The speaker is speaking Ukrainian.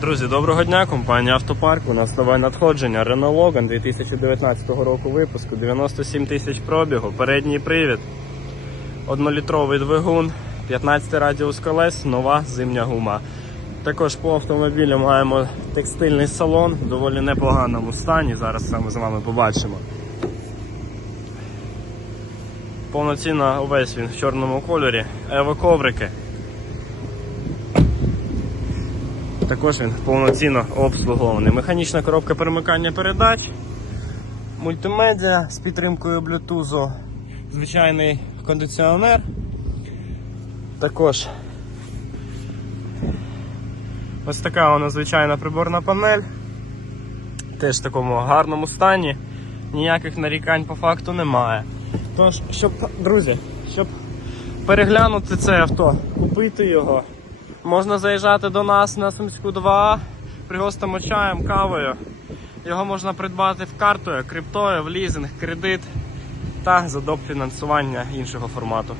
Друзі, доброго дня, компанія Автопарк. У нас нове надходження Renault Logan 2019 року випуску, 97 тисяч пробігу, передній привід, однолітровий двигун, 15 радіус колес, нова зимня гума. Також по автомобілю маємо текстильний салон в доволі непоганому стані. Зараз саме з вами побачимо. Повноцінно увесь він в чорному кольорі, ево-коврики. Також він повноцінно обслугований. Механічна коробка перемикання передач, мультимедіа з підтримкою Bluetooth, звичайний кондиціонер. Також ось така вона звичайна приборна панель. Теж в такому гарному стані. Ніяких нарікань по факту немає. Тож, щоб, друзі, щоб переглянути це авто, купити його. Можна заїжджати до нас на Сумську 2, пригостимо чаєм, кавою. Його можна придбати в картою, криптою, в лізинг, кредит та за доп фінансування іншого формату.